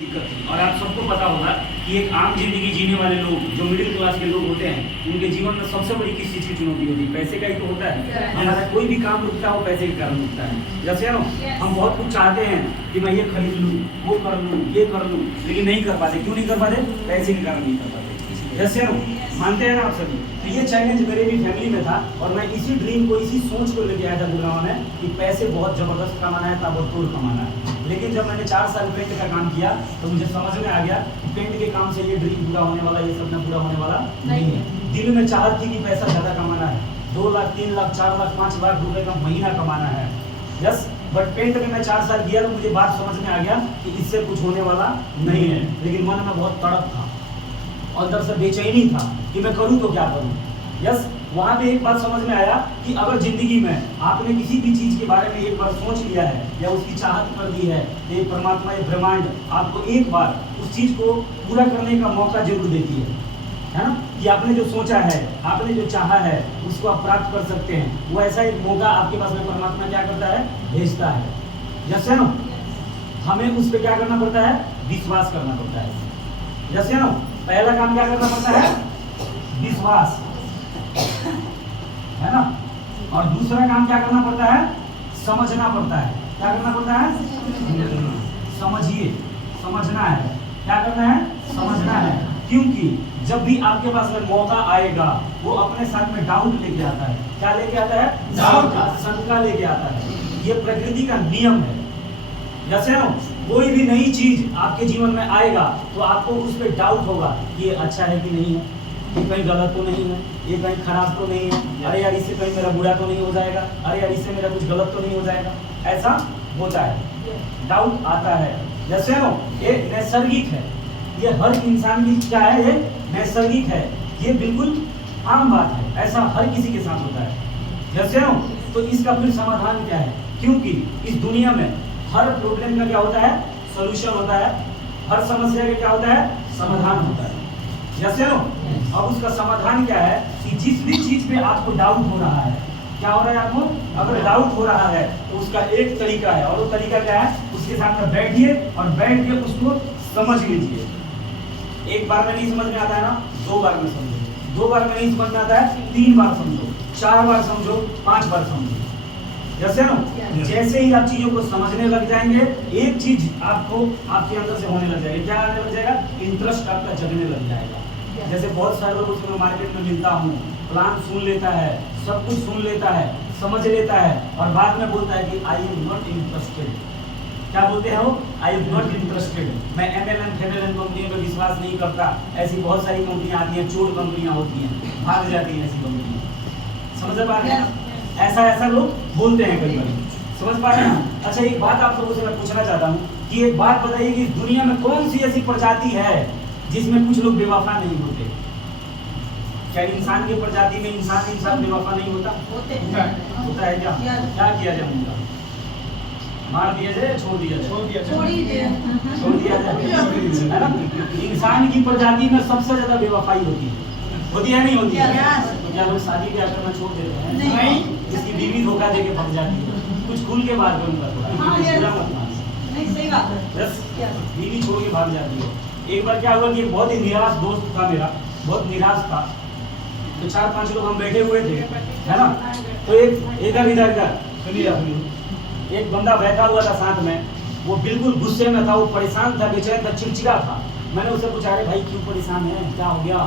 दिक्कत थी। और आप सबको पता होगा कि एक आम जिंदगी जीने वाले लोग जो मिडिल क्लास के लोग होते हैं, उनके जीवन में सबसे बड़ी किस चीज़ की चुनौती होती है? पैसे का ही तो होता है। हमारा कोई भी काम रुकता है वो पैसे के कारण रुकता है। जैसे हम बहुत कुछ चाहते हैं कि मैं ये खरीद लूँ, वो कर लूँ, ये कर लूँ, लेकिन नहीं कर पाते। क्यों नहीं कर पाते? पैसे के कारण नहीं कर पाते। जैसे मानते हैं ना आप सभी। तो ये चैलेंज मेरे भी फैमिली में था और मैं इसी ड्रीम को, इसी सोच को लेके आया था गुड़गांव में कि पैसे बहुत ज़बरदस्त कमाना है, ताबड़तोड़ कमाना है। लेकिन जब मैंने 4 साल पेंट का काम किया तो मुझे समझ में आ गया कि पेंट के काम से ये ड्रीम पूरा होने वाला, ये सपना पूरा होने वाला नहीं है। दिल में चाहत थी कि पैसा ज़्यादा कमाना है, 2 लाख, 3 लाख, 4 लाख, 5 लाख रुपए का महीना कमाना है। यस, बट पेंट में मैं 4 साल किया तो मुझे बात समझ में आ गया कि इससे कुछ होने वाला नहीं है। लेकिन मन में बहुत तड़प था और अंदर से बेचैनी था कि मैं करूँ तो क्या करूँ। यस, वहाँ पे एक बात समझ में आया कि अगर जिंदगी में आपने किसी भी चीज़ के बारे में एक बार सोच लिया है या उसकी चाहत कर दी है, तो ये परमात्मा, ये ब्रह्मांड आपको एक बार उस चीज़ को पूरा करने का मौका जरूर देती है ना। कि आपने जो सोचा है, आपने जो चाहा है, उसको आप प्राप्त कर सकते हैं। वो ऐसा एक मौका आपके पास में परमात्मा क्या करता है? भेजता है। जैसे ना हमें उस पर क्या करना पड़ता है? विश्वास करना पड़ता है। जैसे ना पहला काम क्या करना पड़ता है? विश्वास, है ना। और दूसरा काम क्या करना पड़ता है? समझना पड़ता है। क्या करना पड़ता है? समझिए, समझना है। क्या करना है? समझना है। क्योंकि जब भी आपके पास में मौका आएगा वो अपने साथ में डाउट लेके आता है। क्या लेके आता है? डाउट, शंका लेके आता है। ये प्रकृति का नियम है। जैसे ना कोई भी नई चीज आपके जीवन में आएगा तो आपको उस पर डाउट होगा कि ये अच्छा है कि नहीं है, ये कहीं गलत तो नहीं है, ये कहीं खराब तो नहीं है, अरे यार इससे कहीं मेरा बुरा तो नहीं हो जाएगा, अरे यार इससे मेरा कुछ गलत तो नहीं हो जाएगा। ऐसा होता है, डाउट आता है। जैसे ना ये नैसर्गिक है, ये हर इंसान की क्या है? ये नैसर्गिक है, ये बिल्कुल आम बात है, ऐसा हर किसी के साथ होता है। जैसे ना तो इसका फिर समाधान क्या है? क्योंकि इस दुनिया में हर प्रॉब्लम का क्या होता है? सॉल्यूशन होता है। हर समस्या का क्या होता है? समाधान होता है। जैसे ना अब उसका समाधान क्या है कि जिस भी चीज पे आपको डाउट हो रहा है, क्या हो रहा है आपको? अगर डाउट हो रहा है तो उसका एक तरीका है, और वो तरीका क्या है? उसके साथ में बैठिए और बैठ के उसको समझ लीजिए। एक बार में नहीं समझ में आता है ना, 2 बार में समझो। 2 बार में नहीं समझ में आता है, 3 बार समझो, 4 बार समझो, 5 बार समझो। जैसे ना जैसे ही आप चीजों को समझने लग जाएंगे, एक चीज आपको आपके अंदर से होने लग जाएगी। क्या आने लग जाएगा? इंटरेस्ट आपका जगने लग जाएगा। जैसे बहुत सारे लोगों से मैं मार्केट में मिलता हूँ, प्लान सुन लेता है, सब कुछ सुन लेता है, समझ लेता है और बाद में बोलता है कि आई एम नॉट इंटरेस्टेड। क्या बोलते हैं वो? I am not interested. मैं MLN फेडरल कंपनियों पर विश्वास नहीं करता। ऐसी बहुत सारी कंपनियां आती हैं, चोर कंपनियां होती हैं, भाग जाती हैं ऐसी कंपनियां। समझ पा रहे हैं? ऐसा लोग बोलते हैं कई बार। समझ पा रहे हैं? अच्छा, एक बात आप लोगों से मैं पूछना चाहता हूँ कि एक बात बताइए कि दुनिया में कौन सी ऐसी प्रजाति है जिसमें कुछ लोग बेवफा नहीं होते? क्या इंसान की प्रजाति में इंसान बेवफा नहीं होता? होता है क्या? क्या किया जाए उनका? मार दिया जाए, छोड़ दिया जाए? छोड़ दिया जाए, है ना। इंसान की प्रजाति में सबसे ज्यादा बेवफाई होती है नहीं होती है? तो क्या लोग शादी ब्याह करना छोड़ देते हैं? नहीं। इसकी बीवी धोखा देके भाग जाती है। कुछ खुल के बात करूंगा बीवी छोड़ के भाग जाती है। एक बार क्या हुआ कि एक बहुत ही निराश दोस्त था मेरा, बहुत निराश था। तो 4-5 लोग हम बैठे हुए थे, है ना। तो इधर एक बंदा बैठा हुआ था साथ में, वो बिल्कुल गुस्से में था, वो परेशान था, बेचैन था, चिड़चिड़ा था। मैंने उससे पूछा, अरे भाई क्यों परेशान है, क्या हो गया?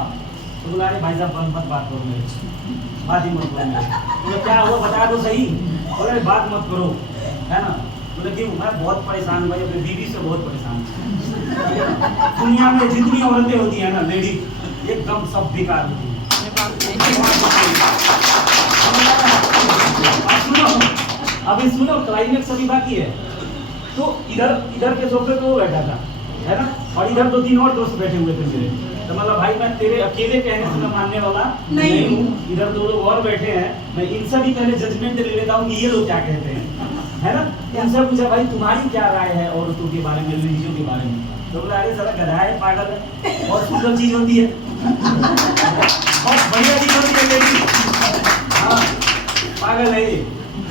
तो बोला, अरे भाई साहब मत बात करो मेरे, बात ही मत करो। बोले क्या हुआ, बता दो सही। बोले बात मत करो, है ना। बोले क्यों? मैं बहुत परेशान हूँ भाई, अपनी बीवी से बहुत परेशान हूँ। दुनिया में जितनी औरतें होती हैं ना, लेडी, एकदम सब बेकार होती हैं। अभी सुनो, क्लाइमेक्स अभी बाकी है। तो इधर के सोफे पे वो बैठा था, है ना, और इधर 2-3 और दोस्त बैठे हुए थे मेरे। तो मतलब भाई मैं तेरे अकेले कहने से मैं मानने वाला नहीं हूँ। इधर 2 लोग और बैठे हैं, मैं इनसे भी पहले जजमेंट ले लेता हूँ कि ये लोग क्या कहते हैं, है ना। इनसे पूछा, भाई तुम्हारी क्या राय है औरतों के बारे में, लेडीजों के बारे में? तो बोला, अरे साला गधा है, पागल है, बहुत सुंदर चीज होती है, बहुत बढ़िया चीज होती है लेडीज। हाँ, पागल है ये,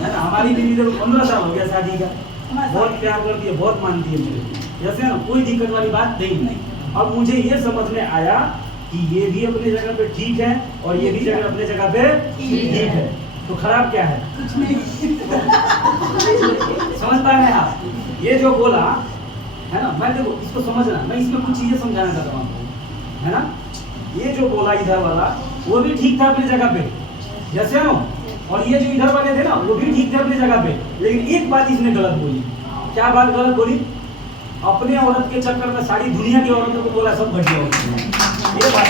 है ना। हमारी बीवी तो 15 साल हो गया शादी का, बहुत प्यार करती है, बहुत मानती है मेरे। जैसे ना कोई दिक्कत वाली बात नहीं। अब मुझे ये समझ में आया कि ये भी अपने जगह पे ठीक है और ये भी जगह अपने जगह पे ठीक है, तो खराब क्या है? कुछ नहीं। समझ पा रहे हैं आप? ये जो बोला है ना, मैं देखो इसको समझना, मैं इसमें कुछ चीजें समझाना चाहता हूँ आपको, है ना। ये जो बोला इधर वाला वो भी ठीक था अपनी जगह पे, जैसे हो, और ये जो इधर वाले थे ना वो भी ठीक थे अपनी जगह पे, लेकिन एक बात इसने गलत बोली। क्या बात गलत बोली? अपने औरत के चक्कर में सारी दुनिया की औरतों को बोला सब घटिया होती है। ये बात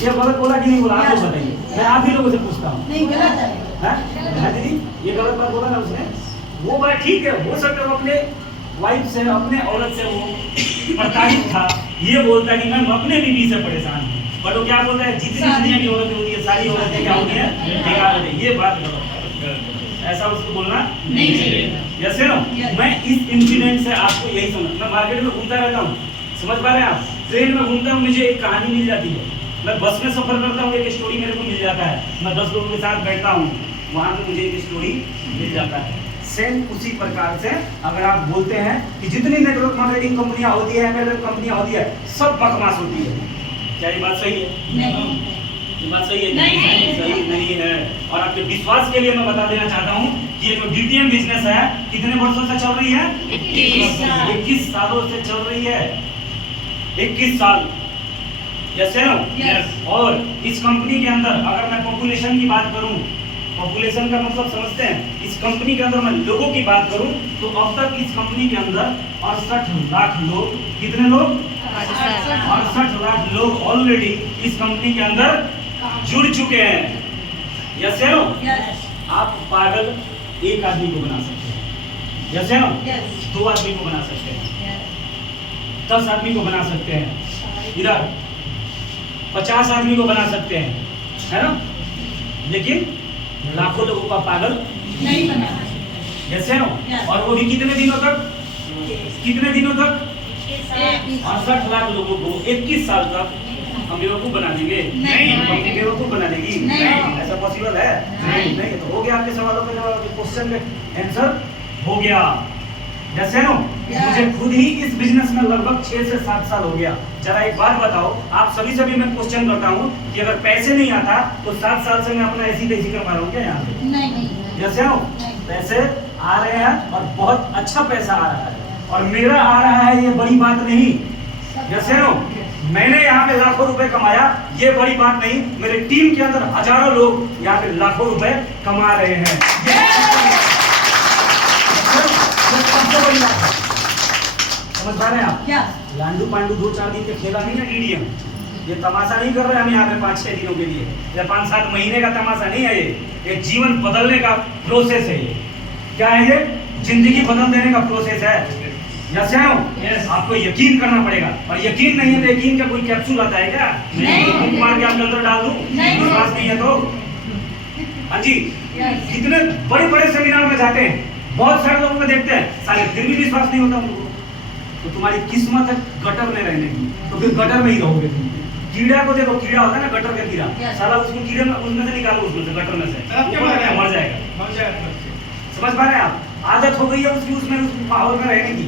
ये गलत बोला कि नहीं बोला? आप लोग बताइए, मैं आप ही लोगों से पूछता हूँ। नहीं गलत है दीदी, ये गलत बात बोला ना उसने। वो बात ठीक है, हो सकता है अपने वाइफ से, अपने औरत से वो प्रताड़ित था, ये बोलता है कि मैं अपने बीवी से परेशान हूँ, बट वो क्या बोलता है, जितनी दुनिया की औरतें होती है सारी औरतें क्या होती है, बेकार होती है। ये बात गलत, ऐसा उसको बोलना नहीं चाहिए। जैसे ना मैं इस इंसिडेंट से आपको यही समझ, मैं मार्केट में घूमता रहता हूँ, समझ पा रहे हैं आप? ट्रेन में घूमता हूँ, मुझे एक कहानी मिल जाती है। मैं बस में सफर करता हूँ, एक स्टोरी मेरे को मिल जाता है। मैं 10 लोगों के साथ बैठता हूँ, वहाँ पे मुझे एक स्टोरी मिल जाता है। सेम उसी प्रकार से अगर आप बोलते हैं कि जितनी नेटवर्क मार्केटिंग कंपनियां होती है, एमएलएम कंपनियां होती है, सब बकवास होती है, क्या ये बात सही है? नहीं। ये बात सही है? नहीं, सही नहीं है। और आपके विश्वास के लिए मैं बता देना चाहता हूँ कि ये जो डीटीएम बिजनेस है कितने वर्षों से चल रही है? 21 सालों से चल रही है। 21 साल, यस नो? और इस कंपनी के अंदर अगर मैं पॉपुलेशन की बात करूं, पॉपुलेशन का मतलब समझते हैं, इस कंपनी के अंदर मैं लोगों की बात करूं तो अब तक इस कंपनी के अंदर 68 लाख लोग, कितने लोग? 68 लाख लोग ऑलरेडी इस कंपनी के अंदर जुड़ चुके हैं, यस नो? आप पागल एक आदमी को बना सकते हैं, यस नो? 2 आदमी को बना सकते हैं, 10 आदमी को बना सकते हैं, इधर 50 आदमी को बना सकते हैं, है ना? लेकिन लाखों लोगों का पागल नहीं बना, जैसे हो। और वो भी कितने दिनों तक? कितने दिनों तक? 68 लाख लोगों को 21 साल तक हम बेवकूफ बना देंगे? नहीं। कंपनी बेवकूफ बना देगी? नहीं। ऐसा पॉसिबल है? नहीं। तो हो गया, आपके सवालों का जवाब, क्वेश्चन का आंसर हो गया, जैसे नो। मुझे खुद ही इस बिजनेस में लगभग 6 से 7 साल हो गया। जरा एक बात बताओ, आप सभी मैं क्वेश्चन करता हूँ कि अगर पैसे नहीं आता तो 7 साल से मैं अपना ऐसी तैसी कर पा रहा हूँ क्या यहाँ पे? नहीं। जैसे नो, पैसे आ रहे हैं और बहुत अच्छा पैसा आ रहा है, और मेरा आ रहा है, ये बड़ी बात नहीं। जैसे नो, मैंने यहाँ पे लाखों रुपए कमाया, ये बड़ी बात नहीं। मेरे टीम के अंदर हजारों लोग यहाँ पे लाखों रुपए कमा रहे हैं, समझ पा रहे हैं आप? क्या लांडू पांडू 2-4 दिन के खेला नहीं है डीडीएम, ये तमाशा नहीं कर रहे हम यहाँ पे 5-6 दिनों के लिए, या 5-7 महीने का तमाशा नहीं है। ये जीवन बदलने का प्रोसेस है। ये क्या है? ये जिंदगी बदल देने का प्रोसेस है, जैसे हो। आपको यकीन करना पड़ेगा, और यकीन नहीं है तो यकीन का कोई कैप्सूल आता है क्या? नहीं। मार के आपके अंदर डाल दूं? विश्वास नहीं है तो? हाँ जी, कितने बड़े बड़े सेमिनार में जाते हैं, बहुत सारे लोगों को देखते हैं, सारे फिर भी विश्वास नहीं होता उनको। तो तुम्हारी किस्मत है गटर में रहने की, तो फिर गटर में ही रहोगे तुम। कीड़ा को देखो, कीड़ा होता है ना, गटर का कीड़ा, साला उसको कीड़े में उसमें से निकालो, उसमें से गटर में से मर जाएगा। समझ पा रहे हैं आप? आदत हो गई है उसकी, उसमें उस माहौल में रहने की,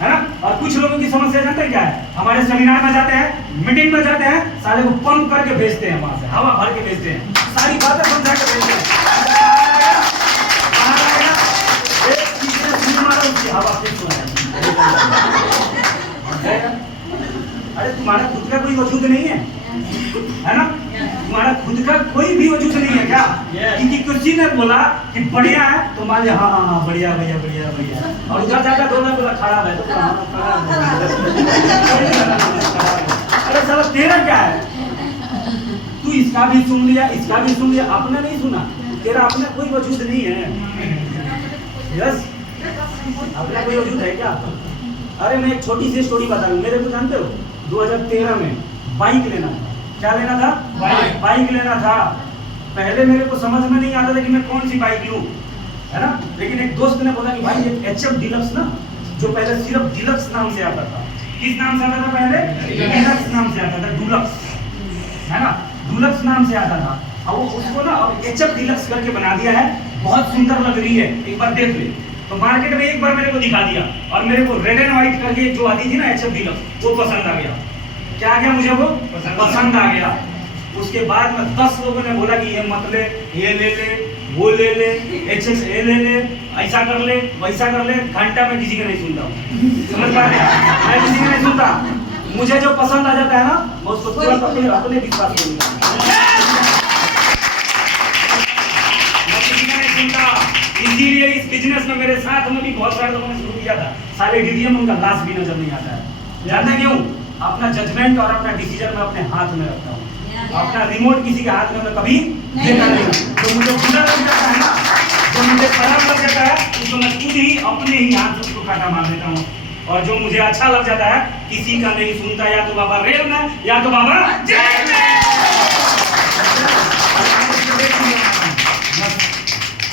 है ना। और कुछ लोगों की समस्या जानते हैं क्या है? हमारे सेमिनार में जाते हैं, मीटिंग में जाते हैं, साले को पंप करके भेजते हैं, वहां से हवा भर के भेजते हैं, सारी बातें समझा के भेजते हैं। हवा अरे तुम्हारा खुद का कोई वजूद नहीं है ना? तुम्हारा खुद का कोई भी वजूद नहीं है क्या? क्योंकि किसी ने बोला कि बढ़िया है तो मान लिया हाँ हाँ हाँ बढ़िया बढ़िया बढ़िया बढ़िया, और उधर जाकर बोला खराब है तो खराब है। अरे साला तेरा क्या है? तू इसका भी सुन लिया, इसका भी सुन लिया, अपना नहीं सुना। तेरा अपना कोई वजूद नहीं है। यस, अपना कोई वजूद है क्या? अरे मैं एक छोटी सी स्टोरी बता दूं। मेरे को जानते हो 2013 में बाइक लेना था। क्या लेना था? बाइक लेना था। पहले मेरे को समझ में नहीं आता था कि मैं कौन सी बाइक लूं, है ना। लेकिन एक दोस्त ने बोला कि भाई एक HF डीलक्स ना, जो पहले सिर्फ डीलक्स नाम से आता था। किस नाम से आता था पहले? डीलक्स नाम से आता था, डुलक्स, है ना, डुलक्स नाम से आता था। अब उसको ना अब HF डीलक्स करके बना दिया है, बहुत सुंदर लग रही है, एक बार देख ले। तो मार्केट में एक बार मेरे को दिखा दिया और मेरे को रेड एंड व्हाइट करके जो आती थी ना HF डीलक्स, वो पसंद आ गया। क्या आ गया मुझे? वो पसंद आ गया। उसके बाद में 10 लोगों ने बोला कि ये मत ले, ये ले ले, वो ले ले, HF ये ले ले, ऐसा कर ले, वैसा कर ले। घंटा में किसी का नहीं सुनता हूँ, समझ पा रहे हैं? मैं किसी का नहीं सुनता। मुझे जो पसंद आ जाता है ना, मैं उसको तुरंत अपने विश्वास करूंगा। मैं किसी का नहीं सुनता। इसीलिए इस बिजनेस में मेरे साथ में भी बहुत सारे लोगों ने शुरू किया था, सारे DDM उनका लास्ट भी नजर नहीं आता है। जानते क्यों? अपना जजमेंट और अपना डिसीजन मैं अपने हाथ में रखता हूँ। अपना रिमोट किसी के हाथ में मैं कभी देता नहीं। तो मुझे बुरा लग जाता है ना, जो मुझे खराब लग जाता है, उसको मैं खुद ही अपने ही हाथ से उसको काटा मार देता हूँ। और जो मुझे अच्छा लग जाता है, किसी का नहीं सुनता, या तो बाबा रेल में या तो बाबा जेल में।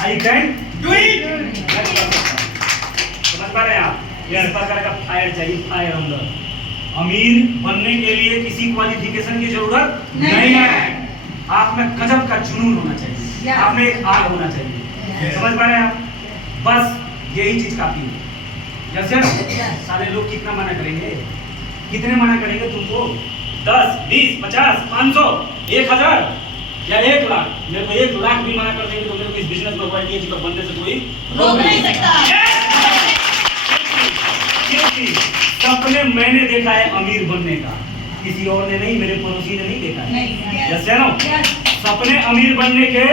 I can do it। समझ पा रहे हैं आप? ये हर प्रकार का फायर चाहिए, फायर अंदर। अमीर बनने के लिए किसी क्वालिफिकेशन की जरूरत नहीं है। आप में गजब का जुनून होना चाहिए, आप में एक आग होना चाहिए। समझ पा रहे हैं आप? बस यही चीज काफी है। जैसे सारे लोग कितना मना करेंगे, कितने मना करेंगे तुमको? 10, 20, 50, 500, 1000 या 1 लाख। मेरे को 1 लाख भी मना कर देंगे तो मेरे को इस बिजनेस में क्वालिटी का बनने से कोई रोक नहीं सकता। सपने मैंने देखा है अमीर बनने का, किसी और ने नहीं, मेरे पड़ोसी ने नहीं देखा है। जैसे ना सपने अमीर बनने के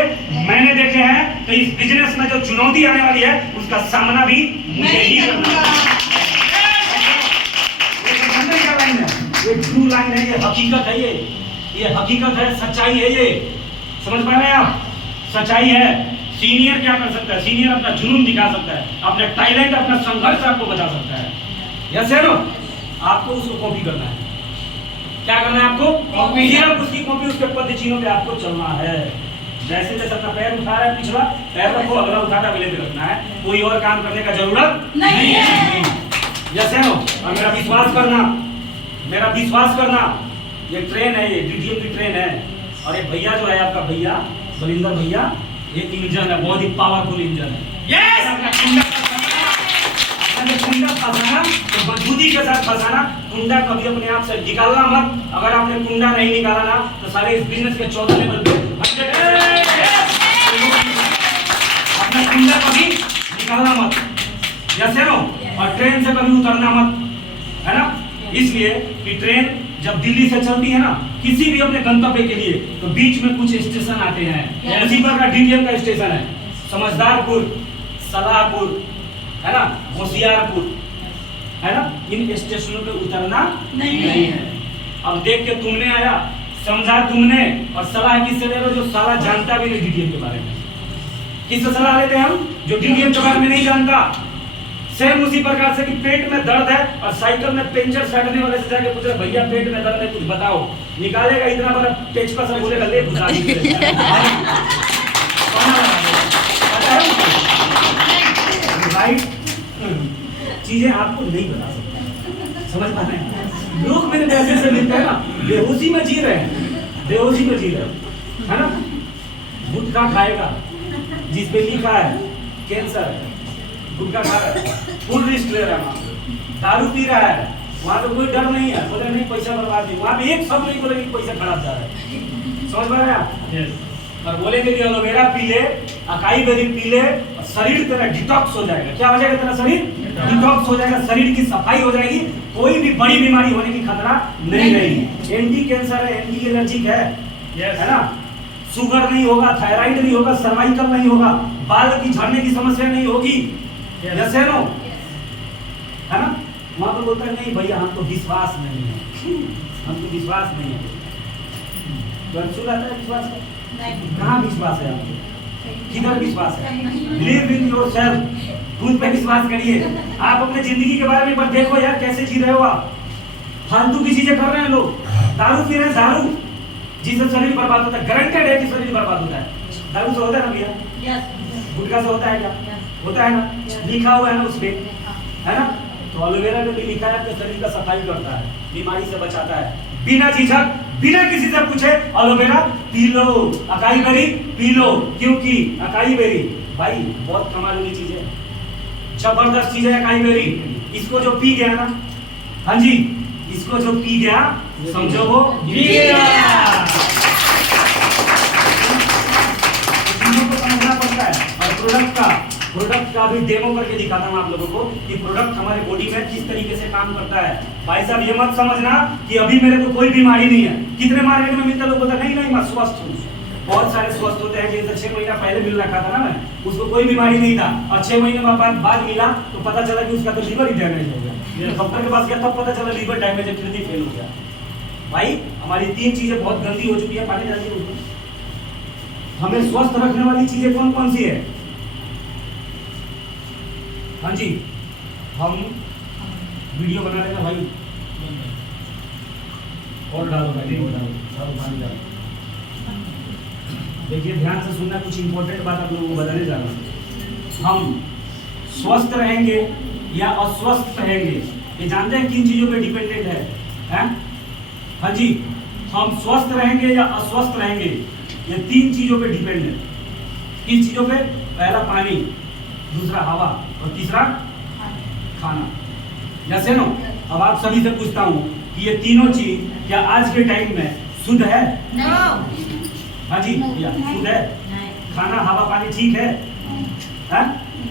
मैंने देखे हैं, तो इस बिजनेस में जो चुनौती आने वाली है उसका सामना भी मुझे ही करना है। ये ट्रू लाइन है, ये हकीकत है, ये हकीकत है, सच्चाई है। ये समझ पा रहे हैं आप? सच्चाई है। सीनियर क्या कर सकता है? सीनियर अपना जुनून दिखा सकता है, अपने टैलेंट, अपना संघर्ष आपको बता सकता है। यस है नो? आपको उसको कॉपी करना है। क्या करना है आपको? कॉपी। सिर्फ उसकी कॉपी, उसके पद चिन्हों पे आपको चलना है। जैसे जैसे अपना पैर उठा रहा है, पिछला पैर रखो, अगला उठाकर अगले पे रखना है। कोई और काम करने का जरूरत नहीं है। यस है नो? और मेरा विश्वास करना, मेरा विश्वास करना, ये ट्रेन है, ये DDM की ट्रेन है। और ये भैया जो है आपका भैया बलिंदर भैया, ये इंजन है, बहुत ही पावरफुल इंजन है। यस! कुंडा फंसाना तो मजबूती के साथ फंसाना। कुंडा कभी अपने आप से निकालना मत। अगर आपने कुंडा नहीं निकाला ना, तो सारे इस बिजनेस के 14 लेवल पे अपना कुंडा कभी निकालना मत। जैसे नो? और ट्रेन से कभी उतरना मत, है ना? इसलिए कि ट्रेन जब दिल्ली से चलती है ना, किसी भी अपने गंतव्य के लिए, तो बीच में कुछ स्टेशन आते हैं। उसी पर का DDM का स्टेशन है, समझदारपुर, सलाहपुर, है ना, होशियारपुर, है ना। इन स्टेशनों पे उतरना नहीं है। अब देख के तुमने आया, समझा तुमने, और सलाह किससे ले रहे हो? जो साला जानता भी नहीं DDM के बारे में। किससे सलाह लेते हैं हम? जो DDM के बारे में नहीं जानता। सेम उसी प्रकार से कि पेट में दर्द है और साइकिल में पेंचर सटने वाले से जाके पूछ रहे भैया पेट में दर्द है कुछ बताओ, निकालेगा इतना बड़ा पेचकस और बोलेगा ले घुसा दीजिए। राइट चीजें आपको नहीं बता सकते, समझ पा रहे हैं? लोग मेरे पैसे से मिलते हैं ना, बेहोशी में जी रहे हैं, बेहोशी में जी रहे हैं, है ना। गुटखा खाएगा जिस पे लिखा है कैंसर, गुटखा खा रहा है, फुल रिस्क ले रहा है, दारू पी रहा है, वहाँ पे कोई डर नहीं है, बोले नहीं पैसा बर्बाद नहीं, वहाँ पे एक शब्द नहीं बोले कि पैसा खराब जा रहा है। समझ पा रहे हैं आप? yes. और बोलेंगे कि एलोवेरा पी ले, अकाई बेरी पी ले, शरीर तेरा डिटॉक्स हो जाएगा। क्या हो जाएगा? तेरा शरीर डिटॉक्स हो जाएगा, शरीर की सफाई हो जाएगी, कोई भी बड़ी बीमारी होने की खतरा नहीं रहेगी। एंटी कैंसर है, एंटी एलर्जिक है, है ना। शुगर नहीं होगा, थायराइड नहीं होगा, सर्वाइकल नहीं होगा, बाल की झड़ने की समस्या नहीं होगी। जैसे नो, है ना। वहां पर बोलता है नहीं भैया हमको विश्वास नहीं है, हमको विश्वास नहीं है। आता है विश्वास का? कहाँ विश्वास है आपको? किधर विश्वास है? लिव इन योरसेल्फ, खुद पे विश्वास करिए। आप अपने जिंदगी के बारे में एक बार देखो यार, कैसे जी रहे हो आप। फालतू की चीजें कर रहे हैं लोग, दारू पी रहे हैं, दारू जिससे शरीर बर्बाद होता है, गारंटेड है कि शरीर बर्बाद होता है। दारू से होता है ना भैया? गुटखा से होता है क्या? होता है ना, लिखा हुआ है ना उसपे, है ना। तो एलोवेरा पे भी लिखा है आपके शरीर का सफाई करता है, बीमारी से बचाता है, बिना झिझक, बिना किसी से पूछे aloe vera P low, acai berry P low. क्योंकि अकाई बेरी भाई बहुत कमाल की चीज है, जबरदस्त चीज है काईबेरी। इसको जो पी गया ना, हाँ जी, इसको जो पी गया समझो वो पी गया। चीजों को समझना पड़ता है। और प्रोडक्ट का भी डेमो करके दिखाता हूँ आप लोगों को कि प्रोडक्ट हमारे बॉडी में किस तरीके से काम करता है। भाई साहब ये मत समझना कि अभी मेरे को कोई बीमारी नहीं है। कितने मार्केट में मिलता लोग बोलता नहीं मैं स्वस्थ हूँ। बहुत सारे स्वस्थ होते हैं जिनसे 6 महीना पहले मिल रखा था ना, मैं उसको कोई बीमारी नहीं था और 6 महीने बाद मिला तो पता चला कि उसका तो लीवर ही डैमेज हो गया। डॉक्टर के पास गया तब पता चला लीवर डैमेज है, किडनी फेल हो गया। भाई हमारी 3 चीजें बहुत गंदी हो चुकी है, पानी डालिए उसमें। हमें स्वस्थ रखने वाली चीजें कौन कौन सी है? हाँ जी, हम वीडियो बना रहे हैं भाई, और डालो भाई, और डालो, पानी डालो। देखिए ध्यान से सुनना, कुछ इंपॉर्टेंट बात आप लोगों को बताने जा रहा हूँ। हम स्वस्थ रहेंगे या अस्वस्थ रहेंगे, ये जानते हैं किन चीजों पे डिपेंडेंट है? हैं? हाँ जी, हम स्वस्थ रहेंगे या अस्वस्थ रहेंगे, ये 3 चीजों पे डिपेंड है। किन चीजों पे? पहला पानी, दूसरा हवा और तीसरा खाना। जैसे नो, अब आप सभी से पूछता हूँ कि ये तीनों चीज क्या आज के टाइम में शुद्ध है? हाँ जी भैया, शुद्ध है? खाना हवा पानी ठीक है? हाँ?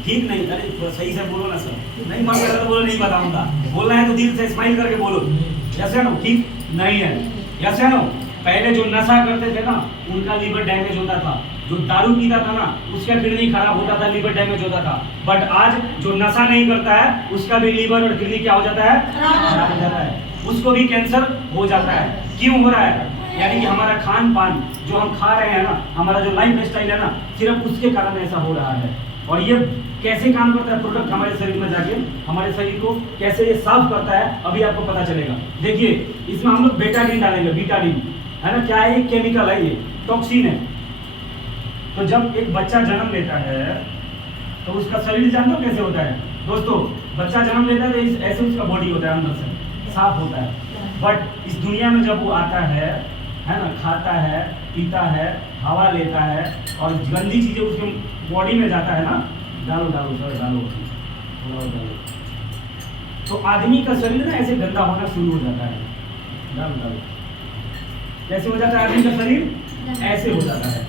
ठीक नहीं? अरे सही से बोलो ना सर, नहीं मन करता तो बोलो नहीं बताऊंगा, बोलना है तो दिल से स्माइल करके बोलो। जैसे नो ठीक नहीं है, जैसे नो पहले जो नशा करते थे ना उनका लीवर डैमेज होता था, जो दारू पीता था ना उसका किडनी खराब होता था, लीवर डैमेज होता था। बट आज जो नशा नहीं करता है उसका भी लीवर और किडनी क्या हो जाता है? खराब हो जाता है। उसको भी कैंसर हो जाता है। क्यों हो रहा है? यानी कि हमारा खान पान जो हम खा रहे हैं ना, हमारा जो लाइफ स्टाइल है ना, सिर्फ उसके कारण ऐसा हो रहा है। और ये कैसे काम करता है प्रोडक्ट हमारे शरीर में जाके, हमारे शरीर को कैसे ये साफ करता है अभी आपको पता चलेगा। देखिए इसमें हम लोग बेटाडीन डालेंगे, बीटाडीन है ना, क्या है? ये केमिकल है, ये टॉक्सिन है। तो जब एक बच्चा जन्म लेता है तो उसका शरीर जानते हो कैसे होता है दोस्तों? बच्चा जन्म लेता है तो ऐसे उसका बॉडी होता है, अंदर से साफ होता है। बट इस दुनिया में जब वो आता है ना, खाता है, पीता है, हवा लेता है और गंदी चीजें उसके बॉडी में जाता है ना, डालो सर डालो, तो आदमी का शरीर ना ऐसे गंदा होना शुरू हो जाता है। डालो कैसे हो जाता है आदमी का शरीर? ऐसे हो जाता है।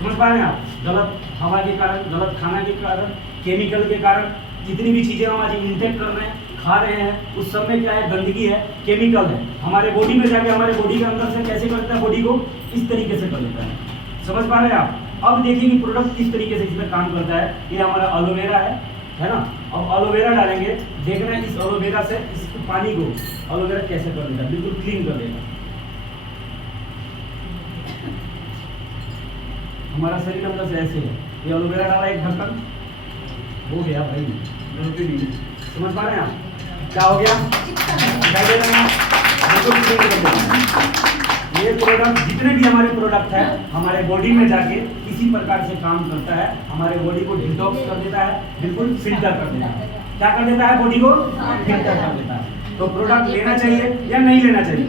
समझ पा रहे हैं आप? गलत हवा के कारण, गलत खाना के कारण, केमिकल के कारण, जितनी भी चीजें हम आज इंटेक कर रहे हैं, खा रहे हैं, उस सब में क्या है? गंदगी है, केमिकल है। हमारे बॉडी में जाके हमारे बॉडी के अंदर से कैसे करता है? बॉडी को इस तरीके से कर लेता है। समझ पा रहे हैं आप? अब देखिए कि प्रोडक्ट किस तरीके से इसमें काम करता है। ये हमारा एलोवेरा है ना। अब एलोवेरा डालेंगे, देखना है इस एलोवेरा से इस पानी को एलोवेरा कैसे कर देगा, बिल्कुल क्लीन कर देगा। हमारा शरीर अंदर से ऐसे है। ये एलोवेरा डाला एक ढक्कन, हो गया भाई, समझ पा रहे हैं आप? क्या हो गया? ये प्रोडक्ट जितने भी हमारे प्रोडक्ट है हमारे बॉडी में जाके इसी प्रकार से काम करता है। हमारे बॉडी को डिटॉक्स कर देता है, बिल्कुल फिल्टर कर देता है। क्या कर देता है? बॉडी को फिल्टर कर देता है। तो प्रोडक्ट लेना चाहिए या नहीं लेना चाहिए?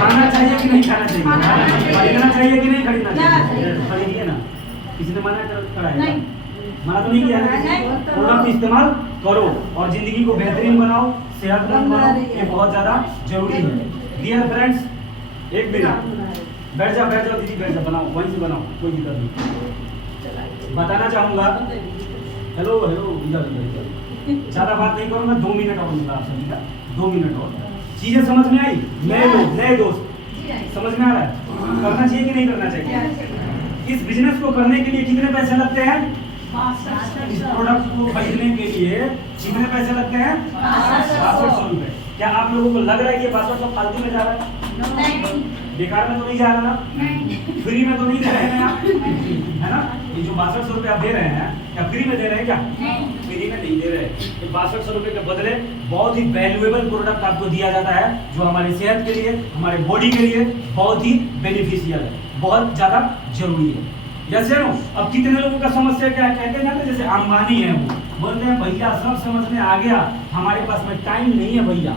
खाना चाहिए कि नहीं खाना चाहिए? खरीदना चाहिए कि नहीं खरीदना चाहिए? खरीदिए ना। किसी ने मना कराया? मना तो नहीं किया है। प्रोडक्ट इस्तेमाल करो और जिंदगी को बेहतरीन बनाओ, सेहतमंद बनाओ, ये बहुत ज्यादा जरूरी है। डियर फ्रेंड्स, एक मिनट बैठ जाओ दीदी, बैठ जाओ, बनाओ वहीं से बनाओ, कोई दिक्कत नहीं। बताना चाहूंगा, हेलो इधर ज्यादा बात नहीं करूंगा, 2 मिनट और दूंगा आप सभी का, 2 मिनट और। चीजें समझ में आई? नए दोस्त समझ में आ रहा है? करना चाहिए कि नहीं करना चाहिए? इस बिजनेस को करने के लिए कितने पैसे लगते हैं? इस प्रोडक्ट को खरीदने के लिए कितने पैसे लगते हैं? 6200 रुपए। क्या आप लोगों को लग रहा है कि 6200 फालतू में जा रहा है? बेकार में तो नहीं जा रहा ना? फ्री में तो नहीं दे रहे हैं आप, है ना? ये जो 6200 रुपए आप दे रहे हैं, क्या फ्री में दे रहे हैं? क्या फ्री में नहीं दे रहे। 6200 रुपए के बदले बहुत ही वैल्यूएबल प्रोडक्ट आपको दिया जाता है, जो हमारी सेहत के लिए, हमारे बॉडी के लिए बहुत ही बेनिफिशियल है, बहुत ज्यादा जरूरी है। जैसे नो, अब कितने लोगों का समस्या क्या कहते हैं ना, जैसे अंबानी है, वो बोलते हैं भैया सब समझ में आ गया, हमारे पास में टाइम नहीं है भैया,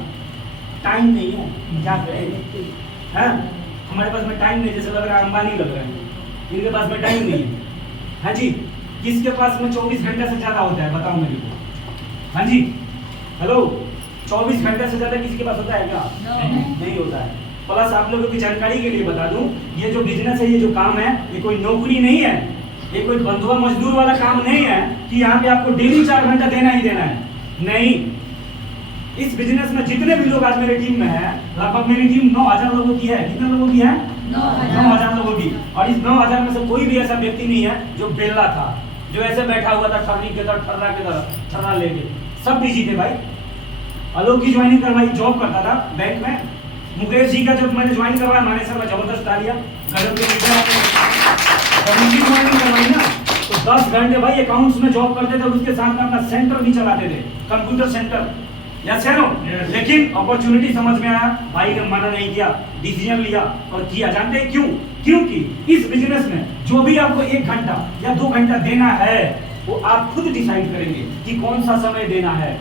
टाइम नहीं है, क्या करें? हैं? हमारे पास में टाइम नहीं, जैसे लग रहा है अंबानी लग रहा है, इनके पास में टाइम नहीं है। हाँ जी, किसके पास में 24 घंटे से ज्यादा होता है? बताओ मेरे को, हाँ जी, हेलो, 24 घंटे से ज्यादा किसी के पास होता है क्या? नहीं होता है। प्लस आप लोगों की जानकारी के लिए बता दूं, ये जो बिजनेस है, ये जो काम है, ये कोई नौकरी नहीं है, ये कोई बंधुआ मजदूर वाला काम नहीं है कि यहाँ पे आपको डेली 4 घंटा देना ही देना है। नहीं, इस बिजनेस में जितने भी लोग आज मेरी टीम में है, लगभग मेरी टीम 9000 लोगों की है। कितने लोगों की है? 9000 लोगों की। और इस 9000 में से कोई भी ऐसा व्यक्ति नहीं है जो बेला था, जो ऐसे बैठा हुआ था ठर्री के तरह, ठर्रा के तरह, ठर्रा लेके। सब बिजी थे भाई। आलोक की ज्वाइनिंग करवाई, जॉब करता था बैंक में। मुकेश जी का जब मैंने ज्वाइन करवाया, मैंने सर जबरदस्त डालिया गजब के ज्वाइनिंग करवाई ना, तो 10 घंटे भाई अकाउंट्स में जॉब करते थे और उसके साथ में अपना सेंटर भी चलाते थे, कंप्यूटर सेंटर। यस है नो? लेकिन अपॉर्चुनिटी समझ में आया, भाई ने मना नहीं किया, डिसीजन लिया और किया। जानते हैं क्यों? क्योंकि इस बिजनेस में जो भी आपको 1 घंटा या 2 घंटा देना है, वो आप खुद डिसाइड करेंगे कि कौन सा समय देना है।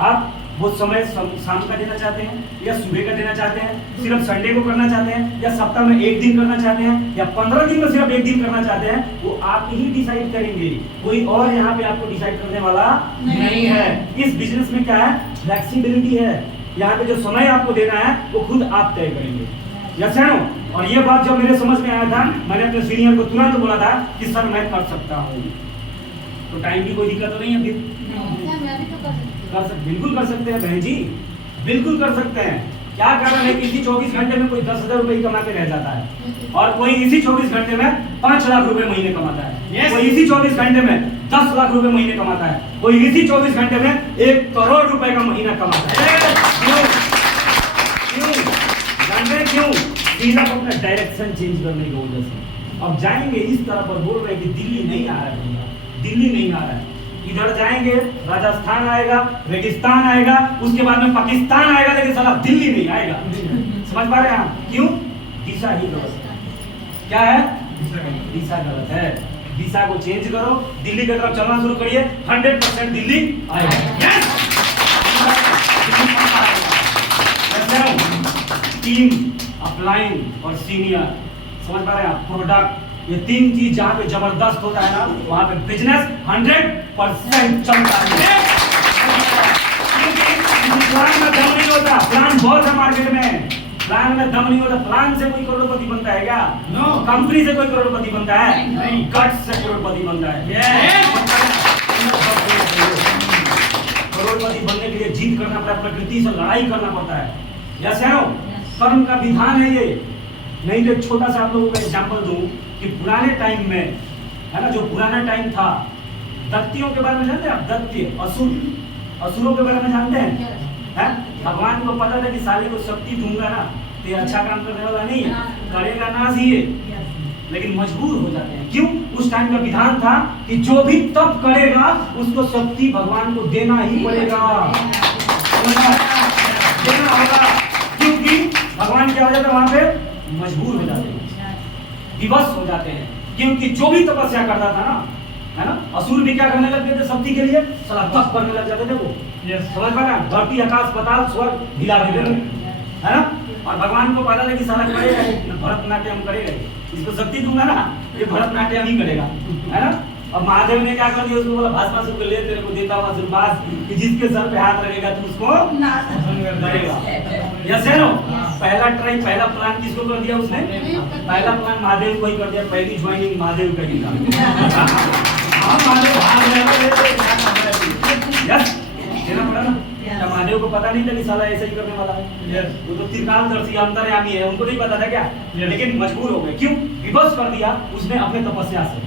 आप वो समय शाम का देना चाहते हैं या सुबह का देना चाहते हैं, सिर्फ संडे को करना चाहते हैं या सप्ताह में 1 दिन करना चाहते हैं या 15 दिन में सिर्फ 1 दिन करना चाहते हैं, वो आप ही डिसाइड करेंगे। कोई और यहाँ पे आपको डिसाइड करने वाला नहीं है। इस बिजनेस में क्या है? फ्लेक्सिबिलिटी है। यहाँ पे जो समय आपको देना है वो खुद आप तय करेंगे। यस है नो? और ये बात जब मेरे समझ में आया था, मैंने अपने सीनियर को तुरंत बोला था कि सर मैं कर सकता हूँ। तो टाइम की कोई दिक्कत तो नहीं है फिर? बिल्कुल कर सकते हैं बहन जी, बिल्कुल कर सकते हैं। क्या कारण है कि इसी 24 घंटे में कोई 10,000 रुपए कमा के रह जाता है और कोई इसी 24 घंटे में 5 लाख रुपए महीने कमाता है। कोई इसी 24 घंटे में 10 लाख रुपए महीने कमाता है। कोई इसी 24 घंटे में 1 करोड़ रुपए का महीना कमाता है। क्यों? क्यों? जानते हैं क्यों? सीधा अपना डायरेक्शन चेंज करने की वजह से। अब जाएंगे इस तरह पर, बोल रहे कि दिल्ली नहीं आ रहा है, दिल्ली नहीं आ रहा है। इधर जाएंगे राजस्थान आएगा, रेगिस्तान आएगा, उसके बाद में पाकिस्तान आएगा, लेकिन साला दिल्ली नहीं आएगा। समझ पा रहे हैं आप? क्यों? दिशा ही गलत है। क्या है? दिशा गलत है। दिशा को चेंज करो, दिल्ली की तरफ चलना शुरू करिए, 100% दिल्ली आएगा। टीम, अपलाइन और सीनियर, समझ पा रहे हैं आप? प्रोडक्ट, ये 3 चीज जहाँ पे जबरदस्त होता है ना, वहाँ पे बिजनेस 100% चलता है। प्लान में दम नहीं होता, प्लान बहुत है मार्केट में, प्लान में दम नहीं होता। प्लान से कोई करोड़पति बनता है क्या? नो। कंपनी से कोई करोड़पति बनता है? नहीं। गट्स से करोड़पति बनता है। करोड़पति बनने के लिए जीत करना पड़ता है, प्रकृति से लड़ाई करना पड़ता है। यस है नो? कर्म का विधान है ये। नहीं तो छोटा सा आप लोगों को एग्जाम्पल दूं कि पुराने टाइम में, है ना, जो पुराना टाइम था, दैत्यों के बारे में जानते हैं आप? दैत्य, असुर, असुरों के बारे में जानते हैं? भगवान को पता था कि साले को शक्ति दूंगा ना तो ये अच्छा काम करने वाला नहीं है, करेगा नाश ही है, लेकिन मजबूर हो जाते हैं। क्यों? उस टाइम का विधान था कि जो भी तप करेगा उसको शक्ति भगवान को देना ही पड़ेगा, देना होगा। क्योंकि भगवान क्या हो जाता है वहां पे? मजबूर हो जाते हैं, विवश हो जाते हैं। क्योंकि जो भी तपस्या करता था ना, है ना, असुर भी क्या करने लगते थे शक्ति के लिए? साला तप करने लग जाते थे वो। समझ पा रहे हैं? धरती, आकाश, पाताल, स्वर्ग हिला देते थे, है ना। और भगवान को पता था कि साला करेगा, भरतनाट्यम करेगा, इसको शक्ति दूंगा ना ये भरतनाट्यम ही करेगा, है ना। अब महादेव ने क्या कर दिया? उसको बोला भस्मासुर को ले, तेरे को देता हूं आशीर्वाद कि जिसके सर पे हाथ रखेगा तू उसको करेगा। यस है नो? पहला ट्राई, पहला प्लान किसको कर दिया उसने? पहला प्लान महादेव को ही कर दिया। पहली ज्वाइनिंग महादेव का ही था। महादेव भाग यस देना पड़ा ना। क्या महादेव को पता नहीं था कि साला ऐसा ही करने वाला है? वो तो त्रिकालदर्शी अंतर्यामी है, उनको नहीं पता था क्या? लेकिन मजबूर हो गए। क्यों? विवश कर दिया उसने अपने तपस्या से,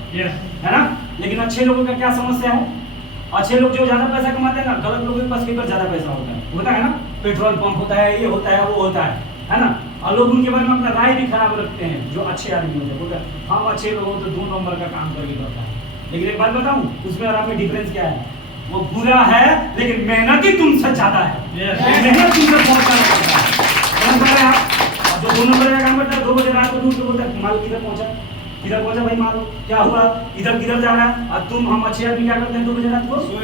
है ना। लेकिन अच्छे लोगों का क्या समस्या है? अच्छे लोग जो ज्यादा पैसा कमाते हैं ना, गलत लोगों के पास कई बार ज्यादा पैसा होता है ना। पेट्रोल पंप होता है, ये होता है, वो होता है ना। और लोग उनके बारे में अपना राय भी खराब रखते हैं। जो अच्छे आदमी होते हैं बोलते हैं हम अच्छे लोग हो तो 2 नंबर का काम करके करता है। लेकिन एक बात बताऊं, उसमें और आप में डिफरेंस क्या है? वो बुरा है लेकिन मेहनत ही तुमसे ज्यादा है। मेहनत तुमसे बहुत ज्यादा करता है। समझ पा रहे हैं आप? और जो 2 नंबर का काम करता है, 2 बजे रात को दूर से बोलता है माल किधर पहुंचा, किधर पहुंचा भाई, माल क्या हुआ, इधर किधर जा रहा है। और तुम, हम अच्छे आदमी क्या करते हैं? 2 बजे रात को सो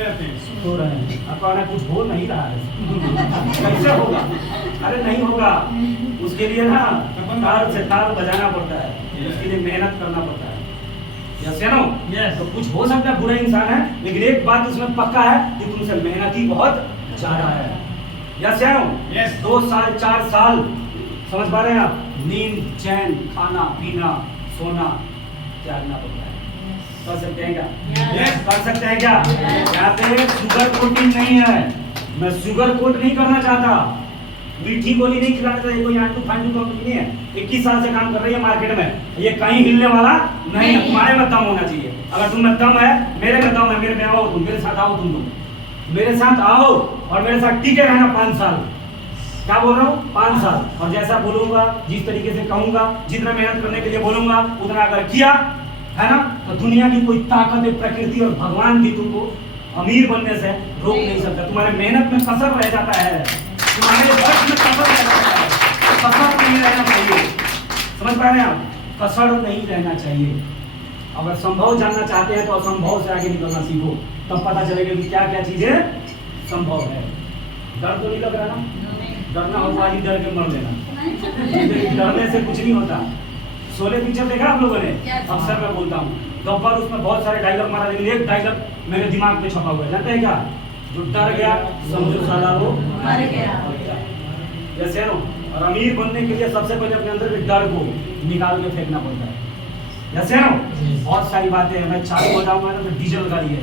रहे हैं। आपका कुछ हो नहीं रहा है कैसे होगा? अरे नहीं होगा। उसके लिए ना तार से तार बजाना पड़ता है, उसके लिए मेहनत करना पड़ता है। यस या नो? तो कुछ हो सकता है बुरा इंसान है, लेकिन एक बात उसमें पक्का है कि तुमसे मेहनती बहुत ज्यादा है। यस या नो? 2 साल 4 साल, समझ पा रहे हैं आप? नींद, चैन, खाना पीना, सोना त्यागना पड़ता है। कर सकते हैं क्या? कर सकते हैं क्या? यहाँ पे शुगर कोटिंग नहीं है, मैं शुगर कोट नहीं करना चाहता, मीठी गोली नहीं खिलाना चाहिए। कोई आंटू फांटू कंपनी नहीं है, 21 साल से काम कर रही है मार्केट में, ये कहीं हिलने वाला नहीं है। तुम्हारे में दम होना चाहिए। अगर तुम में दम है, मेरे में दम है, मेरे में आओ, तुम मेरे साथ आओ, तुम मेरे साथ आओ और मेरे साथ टिके रहना 5 साल। क्या बोल रहा हूँ? 5 साल। और जैसा बोलूंगा, जिस तरीके से कहूंगा, जितना मेहनत करने के लिए बोलूंगा, उतना अगर किया है ना, तो दुनिया की कोई ताकत, प्रकृति और भगवान भी तुमको अमीर बनने से रोक नहीं सकता। तुम्हारे मेहनत में कसर रह जाता है, तुम्हारे वर्ष में कसर रह जाता है, कसर नहीं रहना चाहिए। समझ पा रहे हैं आप? कसर नहीं रहना चाहिए। अगर संभव जानना चाहते हैं तो असंभव से आगे निकलना सीखो, तब पता चलेगा कि क्या क्या चीजें संभव है। डर तो नहीं लग रहा ना? डरना हो तो आज ही डर के मर लेना, डरने से कुछ नहीं होता। शोले पिक्चर देखा आप लोगों ने? अक्सर मैं बोलता हूँ, गब्बर उसमें बहुत सारे डायलॉग मारा, लेकिन एक डायलॉग मेरे दिमाग में छपा हुआ है, जानते हैं क्या? जो डर गया समझो साला वो मर गया। जैसे नो, और अमीर बनने के लिए सबसे पहले अपने अंदर के डर को निकाल के फेंकना पड़ता है। जैसे नो, बहुत सारी बातें हैं, मैं चालू हो जाऊंगा ना तो डीजल गाड़ी है,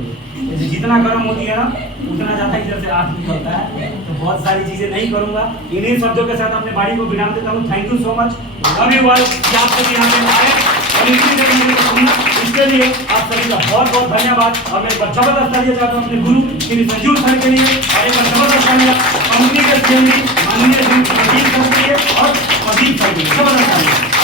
जैसे जितना गर्म होती है ना उतना ज्यादा इधर से आग निकलता है। तो बहुत सारी चीजें नहीं करूंगा, इन्हीं शब्दों के साथ अपने बाड़ी को विराम देता हूँ। Thank you so much, love you all कि आप सभी यहाँ पे आए और इतनी देर मुझे सुनना, इसके लिए आप सभी का बहुत बहुत धन्यवाद। और मैं एक बार जबरदस्त तालियां चाहता हूँ अपने गुरु श्री संजीव सर के लिए, और एक बार जबरदस्त तालियां कंपनी के सीएमडी माननीय श्री अजीत सर के लिए और अजीत सर के लिए, जबरदस्त तालियां।